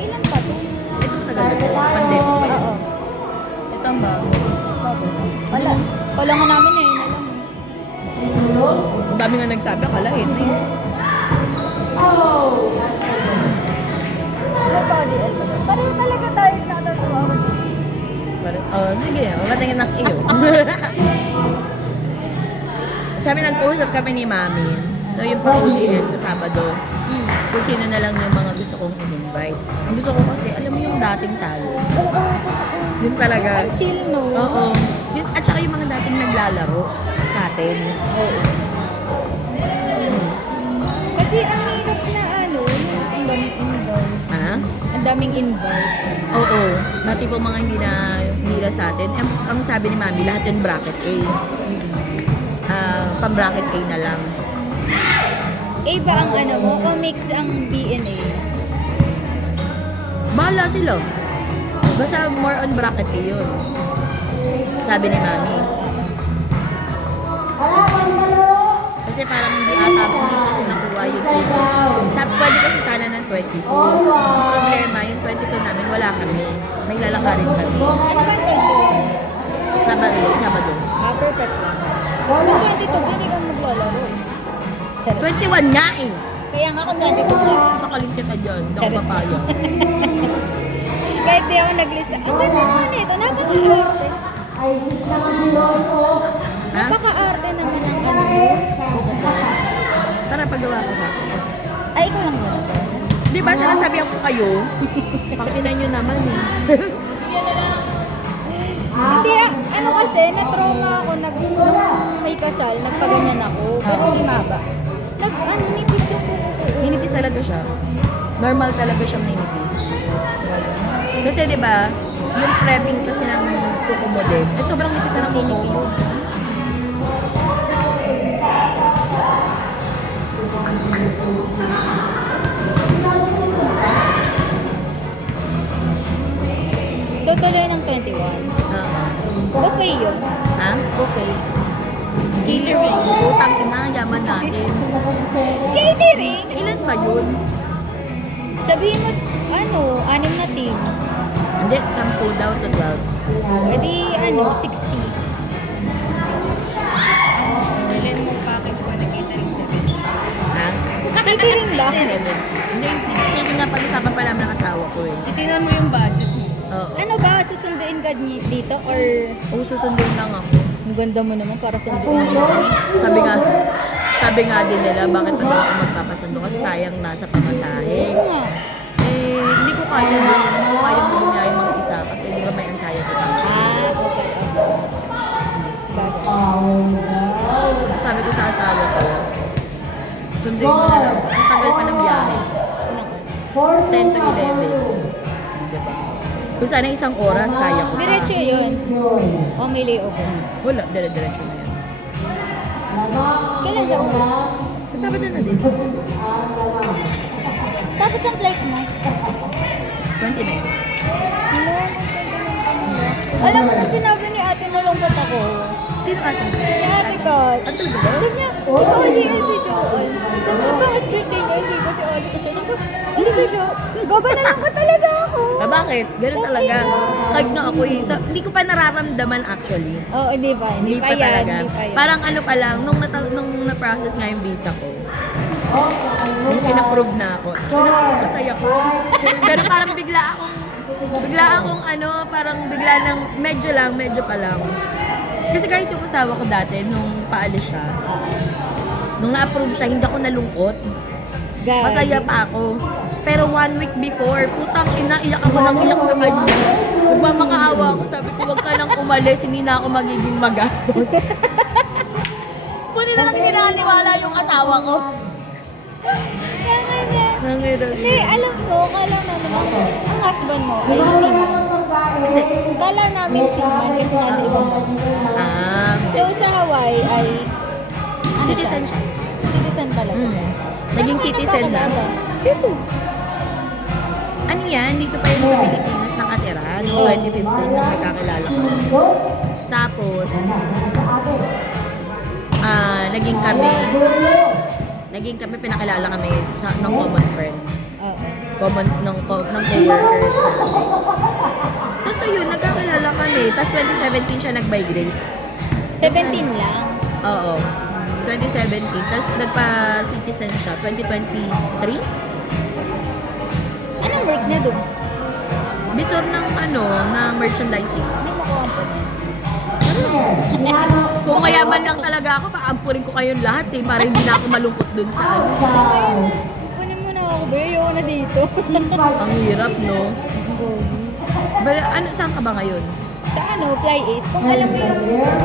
Ilan pa to? Ito tagal na to. Pandemic pa yun. Oo. Ito ang bago. Wala. Wala nga namin eh. Yun alam eh. Ang dami nga nagsabi, akalain eh. Wala pa ODL ba doon? Pareho talaga tayo natatawa ko doon. Oh, sige, matingin ng iyo. Sabi nag-usap kami ni Mami. So yung pag-uwihan sa Sabado, kung sino na lang yung mga gusto kong in-invite. Ang gusto ko kasi, alam mo yung dating tayo. Oo, totoo. Yun talaga. Ang chill, no? Oo. Yun, at saka yung mga dating naglalaro sa atin. Oo. Kasi ang hirap na ano, ang daming invite. Ha? Ang daming invite. Oo. Dati po mga hindi na sa atin. Ang sabi ni Mami, lahat yung bracket A. Pang-bracket A na lang. A ba ang ano mo? O mix ang B and A? Bahala sila. Basta more on bracket A yun. Sabi ni Mami. Kasi parang hindi kasi nakuha yung sabi, pwede kasi sana ng 22. Ang problema, yung 22 namin, wala kami. May lalakarin kami. Ano ba 22? Sabado. Perfect lang. Kung 22, hindi ka maglalaro. Charot. 21 nga eh. Kaya nga kung 22 lang. Sakaling kita dyan. Hindi ako Charis. papaya. Kahit di ako naglista. Ang ganda naman ito. Napaka-arte. Ha? Napaka-arte naman ang ano. Tara, paggawa ko sa akin. Ay, ikaw lang muna. Di ba, sinasabihan ko kayo? Pakinan nyo naman eh. Hindi, ano kasi, na-trauma ako. Nung may kasal, nagpaganyan ako. Pero hindi maba. Nipis yung kuko ko. Ninipis talaga siya. Normal talaga siyang ninipis. Kasi di ba, yung prepping kasi ng kuko mo din, eh sobrang nipis na ng kuko mo. So, tuloy ng 21. Buffet yun. Ha? Buffet. Catering. Utang ina, yaman natin. Catering? Ilan ba yun? Sabihin mo, ano, 6 na team. Hindi, 10 daw to 12. E di, 60. Bilhin mo package pa na catering 7. Ha? Catering lang. 7. Hindi nga pag-usapan pa namin ng asawa ko eh. Itinan mo yung budget mo. Oo. Ano ba, susunduin ka dito or Oo, susundin lang ako. ang ganda mo naman para sunduin mo? Sabi nga din nila, bakit pa daw ako magpapasundo? Kasi sayang nasa pamasahe. Oo nga. Eh, hindi ko kaya din. Hindi ko kaya bumiyahe mag-isa kasi di ba may anxiety pa. Okay. Sabi ko sa asawa ko, sundin mo na lang. Ang tagal pa ng biyahe. 10 to 11. Diba? Kung sana isang oras, kaya ko. Diretso yun. O may layover. Wala, dire-diretso na yan. Kailan siya uwi? Sa Sabado na din. Tapos ang flight mo? 29. Alam mo na sinabi ni ate nalungkot ako. Sino ate? Ni ate Kat. Ang tulog ba? Sabi niya, ikaw hindi si Joel. Sabi ko, bakit birthday niya? Hindi kasi alis siya. Sabi ko, hindi siya. Gaganalan ko talaga ako. Bakit? Ganun talaga. Kahit nga ako eh. Hindi ko pa nararamdaman actually. Oo, hindi pa. Hindi pa yan. talaga. Hindi pa yan. Parang ano pa lang, nung na-process nga yung visa ko, nung in-approve na ako, masaya ko. Pero parang bigla akong parang bigla nang, medyo pa lang. Kasi kahit yung asawa ko dati, nung paalis siya, nung na-approve siya, hindi ako nalungkot. Gagi. Masaya pa ako. Pero 1 week before, putang ina, iyak ako nang iyak sa kanya. Nagmamakaawa ako, sabi ko, wag ka nang umalis, hindi na ako magiging magastos. Buti na lang hindi nakaniwala yung asawa ko. Hindi, alam ko, kala namin ang husband mo ay seaman. Hindi, kala namin seaman kasi nasa ibang bansa. So sa Hawaii ay Citizen siya. Citizen talaga. Naging citizen na. Dito. Ano yan? Dito pa yun sa Pilipinas nakatira. Noong 2015 nung nagkakilala ko. Tapos, naging kami, pinakilala kami ng common friends. common ng co-workers namin. Tapos ayun, nagkakilala kami. Tapos 2017 siya nag-migrate. 17 lang. Oo. 2017. Tapos nagpa-citizen siya. 2023? Anong work niya doon? Bisor ng ng merchandising. Hindi mo component. Kung mayaman lang talaga ako, paampurin ko kayong lahat eh. Para hindi na ako malungkot dun sa Kunin mo na ako, be. Ayoko na dito. Ang hirap, no? Pero saan ka ba ngayon? Sa Fly Ace. Kung alam mo yung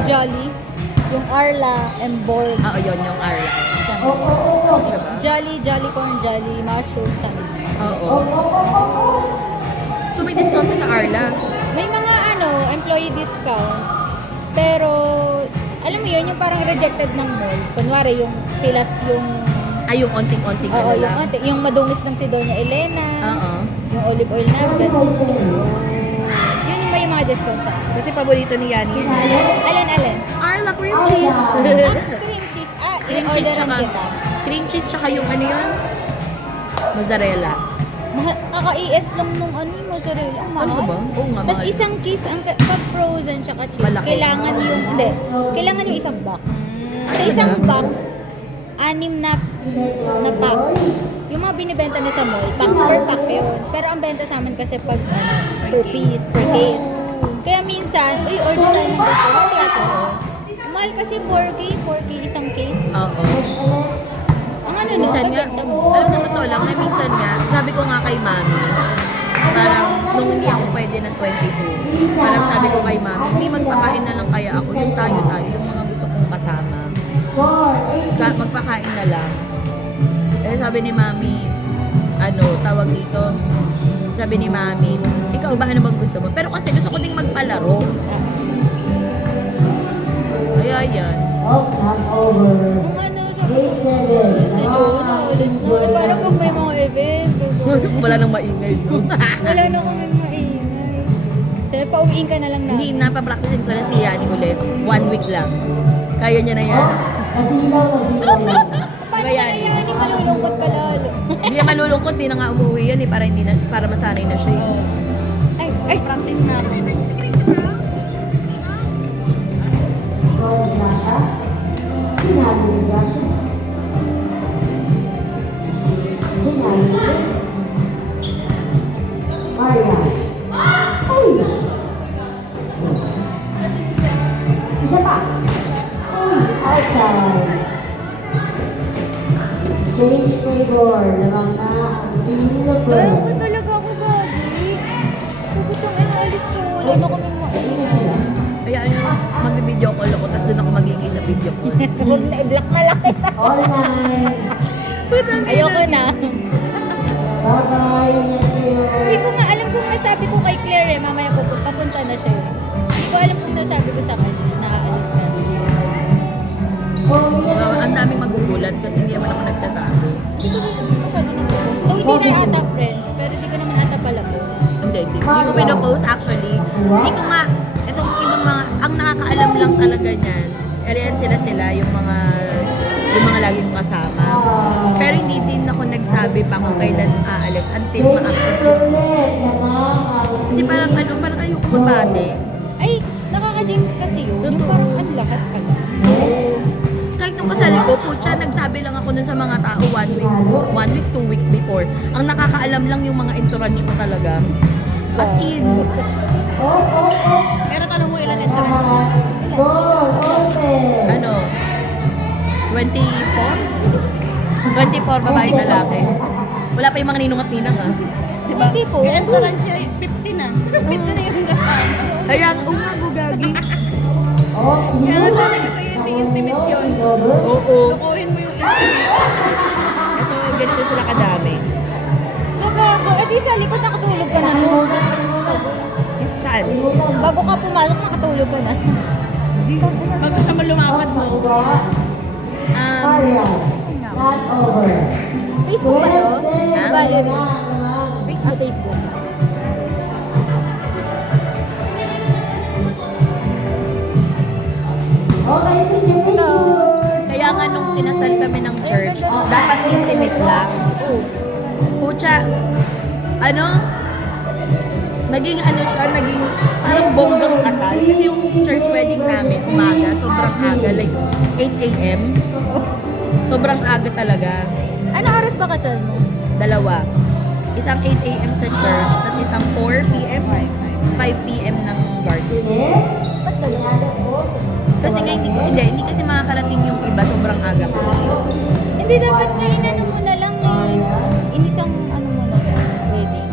Jolly, yung Arla, and Borg. Oo, yun yung Arla. Jolly, Jolly Corn, Jolly Mushroom, something. Oo. So may discount ka sa Arla? May mga employee discount. Pero, alam mo yun, yung parang rejected ng mall. Kunwari, yung pilas yung... Ay, yung onting-onting Oo, lang. yung madungis ng si Doña Elena. Oo. Yung olive oil na. Yun yung may mga discount sa akin. Kasi paborito ni Yani yun. Alin? Arla cream cheese. Cream cheese. Cream cheese in-orderan tsaka, kita. cream cheese tsaka yung yun? Mozzarella. Kaka-ES lang nung mozzarella. Ang mahal. Ano ba? Oo nga, Tapos mahal. isang case, pag frozen tsaka cheese, Malaki. kailangan yung isang box. Sa isang box, 6 na pack. Yung mga binibenta na sa mall, pack per pack yun. Pero ang benta sa amin kasi pag per piece, per case. Kaya minsan, order tayo ng dito. Hati-hati. Mahal kasi 4K isang case. Oo. Ang Minsan nga, pagbenta mo. alam sa totoo lang, na minsan nga, sabi ko nga kay mami, parang nung hindi ako pwede ng 22, parang sabi ko kay mami, hindi magpakain na lang kaya ako, yung tayo, yung mga gusto kong kasama. Magpakain na lang. Eh sabi ni mami, tawag dito, sabi ni mami, ikaw ba ano bang gusto mo? Pero kasi gusto ko ding magpalaro. Kaya yan. Sa June, ulis na. Parang pag may mga event. Wala nang maingay. Wala na kami maingay. So, pauwiin ka na lang Hindi, namin. napapracticein ko na si Yani ulit. 1 week lang. Kaya niya na yan. Paano Kaya na yan? Malulungkot ka lalo. Hindi na malulungkot, di na nga umuwi yan eh, para masanay na siya eh. Ay, Practice na ako. Isa pa. Outside. Change flavor. Naman na. ayaw ko talaga ako, Bobby. Pagod ang inaalis ko. Wala na kami maingay. Kaya mag-video call ako, tapos doon ako mag-iingay sa video call. Huwag na, i-block na lang kita. All night. Ayoko na. Bye-bye. Ingat kayo. Hindi ko nga alam kung nasabi ko kay Claire mamaya papunta na siya. Hindi ko alam kung nasabi ko sa kanya na aalis ka. Ang daming magugulat kasi hindi naman ako nagsasabi. Hindi ko rin masyado nag-post. Though hindi na ata friends, pero hindi ko naman ata pala post. Hindi ko pinapost actually. Hindi ko nga, itong ibang mga, ang nakakaalam lang talaga niyan, alian sila, yung mga lagi kong kasama. Pero hindi din ako nagsabi pa kung kailan aalis until ma-accept yung isa. Kasi parang ayoko mabate. Ay, nakaka-jinx kasi yun. Yung Totoo. parang ang lahat pala. Kahit nung kasali ko, putya, nagsabi lang ako dun sa mga tao 1 week, 2 weeks before. Ang nakakaalam lang yung mga entourage ko talaga. As in. Pero tanong mo ilan yung tahan mo. 24? 24 babae lalaki. Wala pa yung mga ninong at ninang ah. Diba? Hindi po. Yung entourage siya, 50 na. 50 na yung kasama. Kaya, gugagi. Kaya nga sabi ko sa'yo, hindi intimate yun. Oo. Lukuhin mo yung intimate. Ito, ganito sila kadami. Nagago. Eh di sa likod nakatulog ka na nun. Saan? Bago ka pumalok, nakatulog ka na. Bago siya malumapad mo. Not over. Facebook ba to? Ha? Valerie. Facebook. Okay, picture, picture. Kaya nga nung kinasal kami ng church, dapat intimate lang. Oo. Pucha, ano, naging ano siya, naging parang bonggang kasal. Kasi yung church wedding namin, umaga, sobrang aga, like 8 a.m. Sobrang aga talaga. Ano oras ba kasal mo? Dalawa. Isang 8 a.m. sa church, tapos isang 4 p.m. 5 p.m. ng garden. Ba't dalawa? Kasi nga hindi kasi makakarating yung iba, sobrang aga kasi. Hindi dapat nga inano mo na lang eh. Inisang ano mo na, wedding.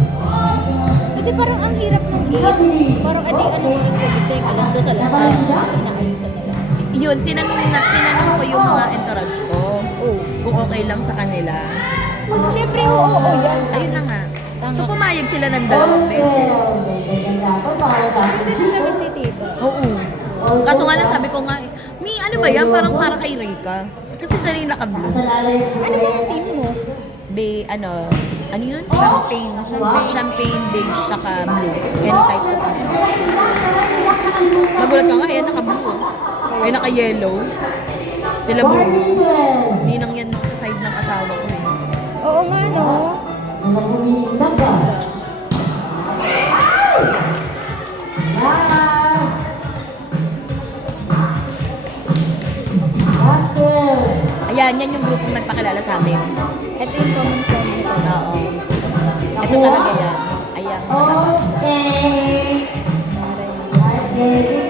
Kasi parang ang hirap ng 8. Parang adi anong oras ko gising? Alas 2, alas 3. Inaayusan na lang. Yun, tinanong ko yung mga entourage ko. Oh. Kung okay lang sa kanila. Siyempre, oo, yan. Ayun na nga. Tama. So pumayag sila ng 2 beses. Hindi na naman ni Tito. Oo. Kaso nga lang sabi ko nga, Mi, ano ba yan? Parang para kay Rika. Kasi siya rin naka-blue. Ano ba ang team mo? Ano yun? Champagne, beige, saka blue. Any types of blue. Nagulat ka nga, ayan, naka-blue. Ay, naka-yellow. Sila blue. Ninang yan sa side ng asawa ko eh. Oo nga, no? Ayan, yan yung grupong nagpakilala sa amin. Ito yung common friend ni Tito. Oo. Ito talaga yan. Ayan, mataba. Okay. Nara yun.